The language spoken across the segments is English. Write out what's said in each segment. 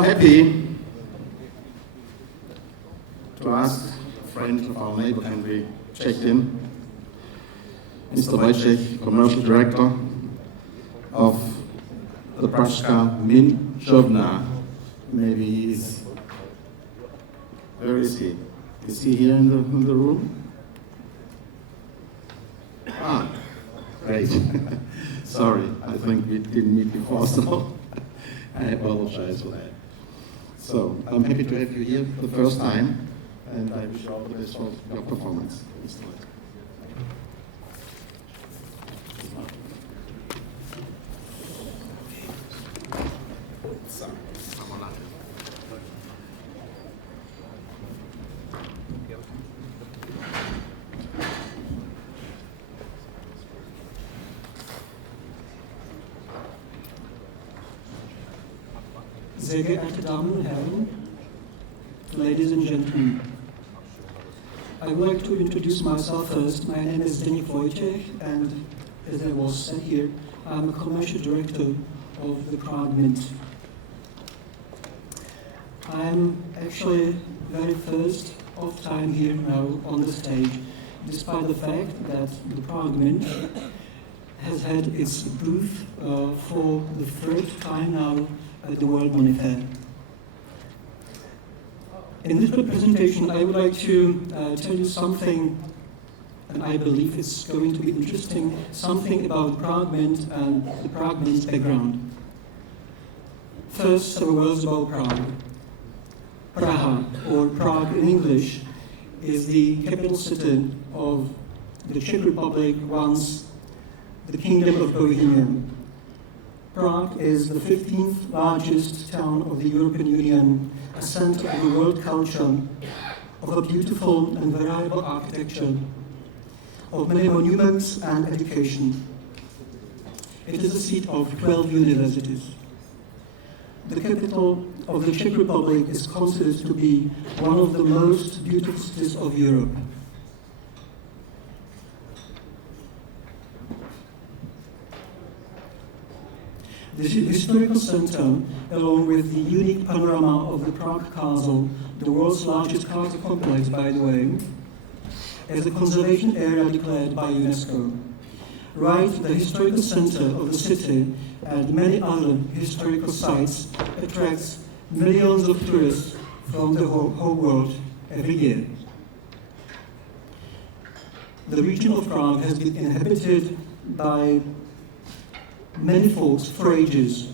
now happy to ask a friend of our neighbor, can be checked in, Mr. Voljech, Commercial Director of the Praszka Mincovna. Maybe he's, where is he? Is he here in the room? Ah, great. Sorry, I think we didn't meet before, so I apologize for that. So, I'm happy to have you here for the first time, and I wish you all the best for your performance. Sehr geehrte Damen und Herren, ladies and gentlemen, I would like to introduce myself first. My name is Zdenek Voljech, and as I was said here, I'm a commercial director of the Prague Mint. I'm actually very first of time here now on the stage, despite the fact that the Prague Mint has had its booth for the third time now at the World Money Fair. In this presentation, I would like to tell you something, and I believe it's going to be interesting, something about Prague Mint and the Prague Mint's background. First, some words about Prague. Praha, or Prague in English, is the capital city of the Czech Republic, once the Kingdom of Bohemia. Prague is the 15th largest town of the European Union, a center of the world culture, of a beautiful and variable architecture, of many monuments and education. It is the seat of 12 universities. The capital of the Czech Republic is considered to be one of the most beautiful cities of Europe. The historical center, along with the unique panorama of the Prague Castle, the world's largest castle complex, by the way, is a conservation area declared by UNESCO. Right, the historical center of the city and many other historical sites attracts millions of tourists from the whole world every year. The region of Prague has been inhabited by many folks for ages.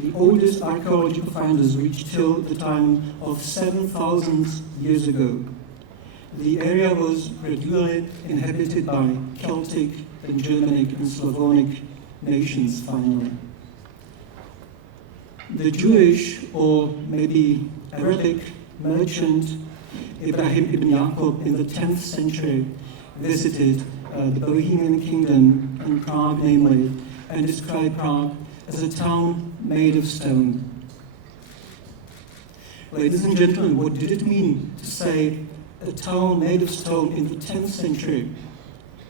The oldest archaeological findings reach till the time of 7,000 years ago. The area was gradually inhabited by Celtic and Germanic and Slavonic nations finally. The Jewish, or maybe Arabic, merchant Ibrahim ibn Yaqub in the 10th century visited the Bohemian kingdom in Prague namely, and described Prague as a town made of stone. Ladies and gentlemen, what did it mean to say a town made of stone in the 10th century?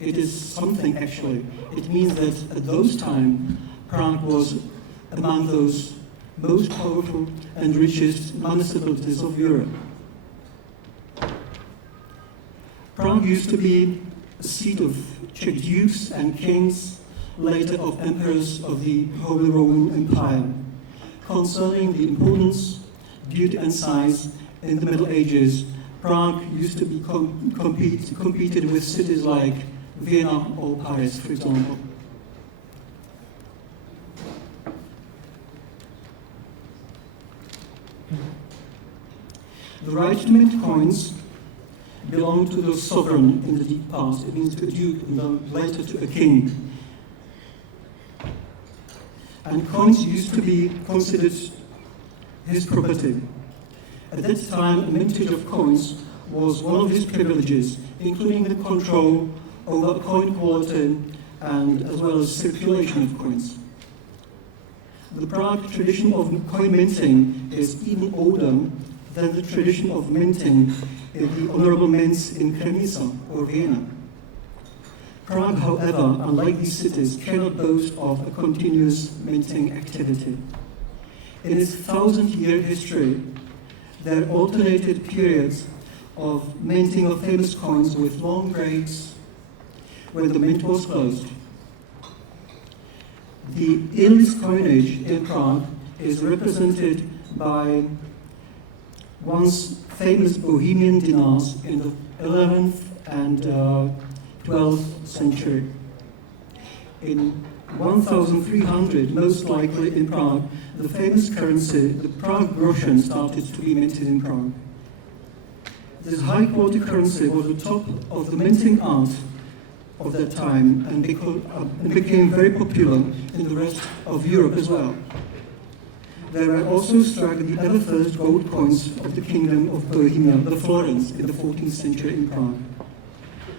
It is something actually. It means that at those times, Prague was among those most powerful and richest municipalities of Europe. Prague used to be a seat of Czech dukes and kings, later of emperors of the Holy Roman Empire. Concerning the importance, beauty and size in the Middle Ages, Prague used to be competed with cities like Vienna or Paris, for example. The right to mint coins belonged to the sovereign in the deep past. It means to a duke and then later to a king. And coins used to be considered his property. At that time, a mintage of coins was one of his privileges, including the control over coin quality and as well as circulation of coins. The Prague tradition of coin minting is even older than the tradition of minting in the honorable mints in Kremisa or Vienna. Prague, however, unlike these cities, cannot boast of a continuous minting activity. In its 1,000-year history, there alternated periods of minting of famous coins with long breaks when the mint was closed. The earliest coinage in Prague is represented by once famous Bohemian dinars in the 11th and 12th century. In 1300, most likely in Prague, the famous currency, the Prague groschen, started to be minted in Prague. This high-quality currency was the top of the minting art of that time and became very popular in the rest of Europe as well. There were also struck the ever first gold coins of the Kingdom of Bohemia, the florins, in the 14th century in Prague.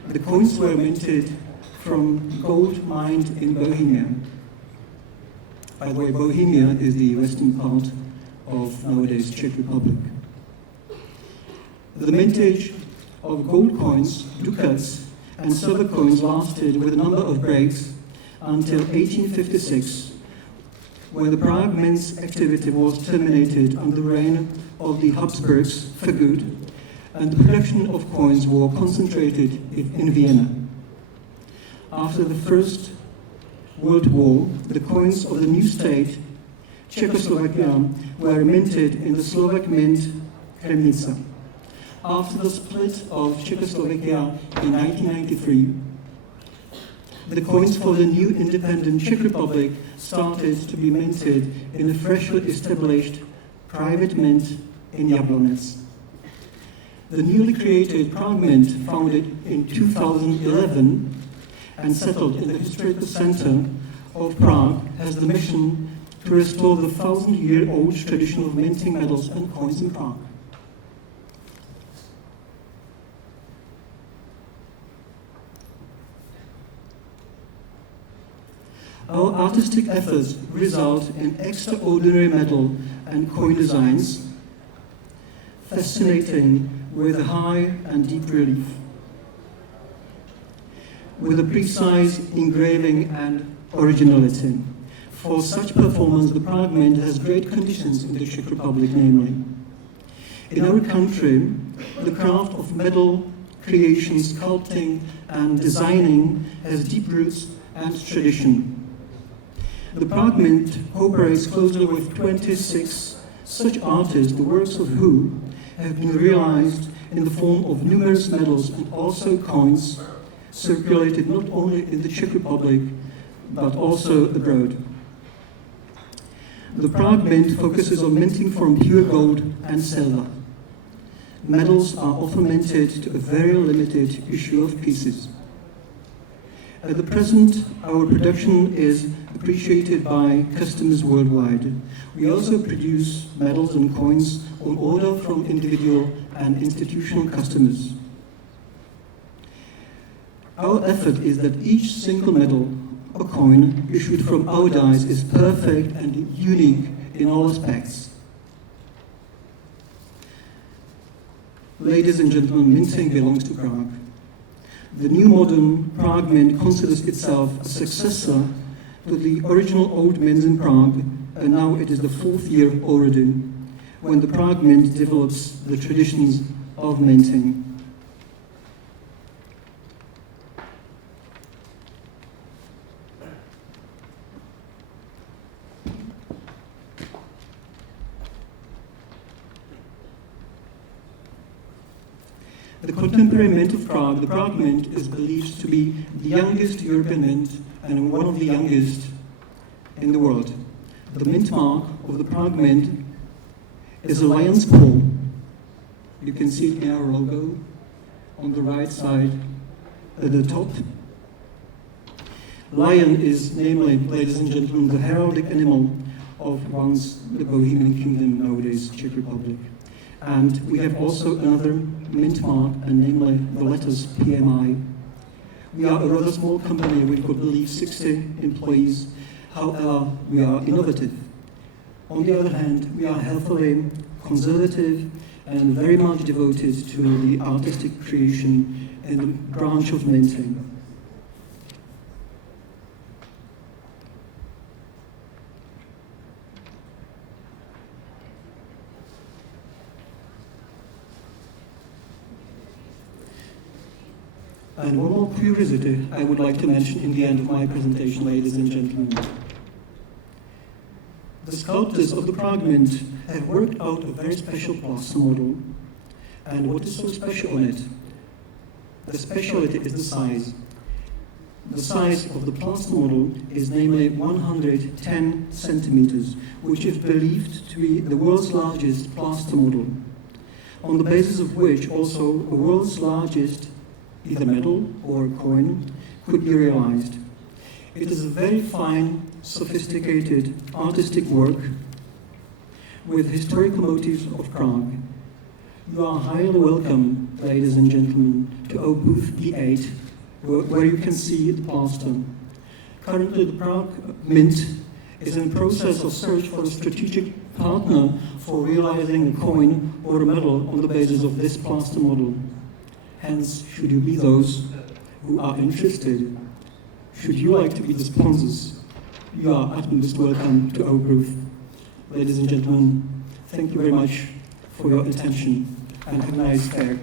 The coins were minted from gold mined in Bohemia. By the way, Bohemia is the western part of nowadays Czech Republic. The mintage of gold coins, ducats, and silver coins lasted with a number of breaks until 1856, when the Prague mint's activity was terminated under the reign of the Habsburgs for good, and the production of coins were concentrated in Vienna. After the First World War, the coins of the new state, Czechoslovakia, were minted in the Slovak mint Kremnica. After the split of Czechoslovakia in 1993, the coins for the new independent Czech Republic started to be minted in a freshly established private mint in Jablonec. The newly created Prague Mint, founded in 2011 and settled in the historical center of Prague, has the mission to restore the 1,000-year-old tradition of minting medals and coins in Prague. Our artistic efforts result in extraordinary medal and coin designs, fascinating with a high and deep relief, with a precise engraving and originality. For such performance, the Prague Mint has great conditions in the Czech Republic, namely. In our country, the craft of medal creation, sculpting, and designing has deep roots and tradition. The Prague Mint cooperates closely with 26 such artists, the works of who have been realized in the form of numerous medals and also coins circulated not only in the Czech Republic, but also abroad. The Prague Mint focuses on minting from pure gold and silver. Medals are often minted to a very limited issue of pieces. At the present, our production is appreciated by customers worldwide. We also produce medals and coins on order from individual and institutional customers. Our effort is that each single medal or coin issued from our dies is perfect and unique in all aspects. Ladies and gentlemen, minting belongs to Prague. The new modern Prague Mint considers itself a successor to the original old mints in Prague, and now it is the 4th year already when the Prague Mint develops the traditions of minting. The contemporary mint of Prague, the Prague Mint, is believed to be the youngest European mint and one of the youngest in the world. The mint mark of the Prague Mint is a lion's paw. You can see it in our logo on the right side at the top. Lion is, namely, ladies and gentlemen, the heraldic animal of once the Bohemian Kingdom, nowadays Czech Republic. And we have also another mint mark, and namely the letters PMI. We are a rather small company, we've got, I believe, 60 employees. However, we are innovative. On the other hand, we are healthily conservative and very much devoted to the artistic creation in the branch of minting. And one more curiosity I would like to mention in the end of my presentation, ladies and gentlemen. The sculptors of the Prague Mint have worked out a very special plaster model. And what is so special on it? The speciality is the size. The size of the plaster model is namely 110 centimeters, which is believed to be the world's largest plaster model, on the basis of which also a world's largest either medal or coin could be realized. It is a very fine, sophisticated, artistic work with historical motifs of Prague. You are highly welcome, ladies and gentlemen, to our booth B8, where you can see the plaster. Currently, the Prague Mint is in process of search for a strategic partner for realizing a coin or a medal on the basis of this plaster model. Hence, should you be those who are interested, should you like to be the sponsors, you are utmost welcome to our booth. Ladies and gentlemen, thank you very much for your attention and have a nice fair.